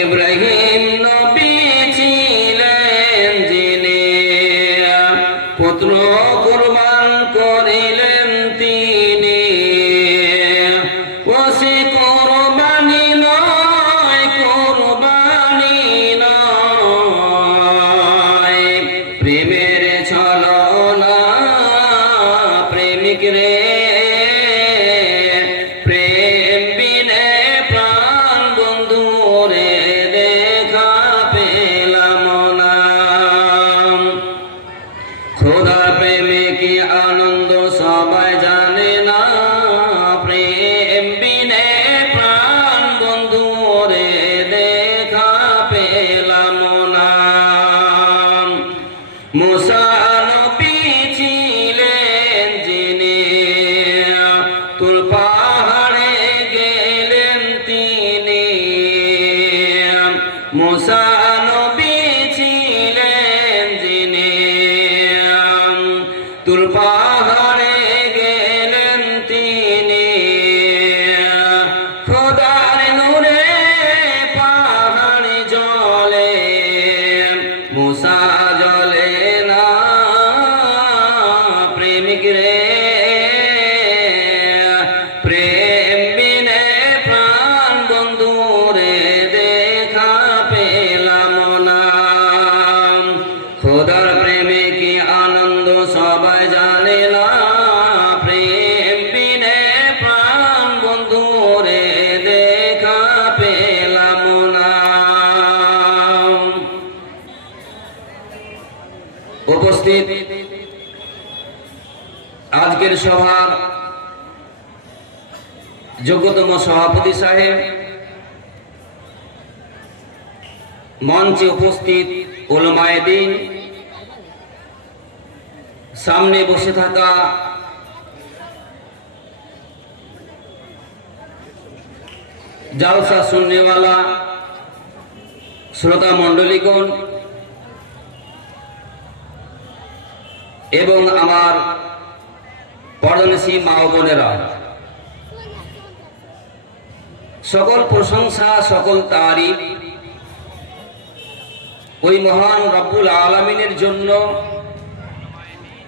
ইব্রাহিম নবী ছিলেন যিনি পুত্র কুরবান করিলেন তিনি। ও সে কুরবানি নয়, কুরবানি নয়, প্রেমের ছলনা প্রেমিক রে, খোদার প্রেমে কি আনন্দ সবাই জানে না, প্রেম বিনে প্রাণ বন্ধু রে দেখা পেলাম না। মুসা নবী ছিলেন যিনি তুর পাহাড়ে গেলেন তিনি। মুসা নবী ছিলেন যিনি তুর পাহাড়ে গেলেন তিনি। খোদার নূরে পাহাড় জলে, মুসা জলে না, প্রেমিক রে, প্রেম বিনে প্রাণ বন্ধু রে দেখা পেলাম না। খোদার প্রেমে কি আনন্দ সবাই জানে না, প্রেম বিনে প্রাণ বন্ধু রে দেখা পেলাম না। উপস্থিত আজকের সভার যোগ্যতম সভাপতি সাহেব, মঞ্চে উপস্থিত উলামায়ে দ্বীন, সামনে বসে থাকা জালসা শুননেওয়ালা শ্রোতা মণ্ডলীগণ এবং আমার পরদানশী মা ও বোনেরা, সকল প্রশংসা সকল তারিফ ওই মহান রব্বুল আলামিনের জন্য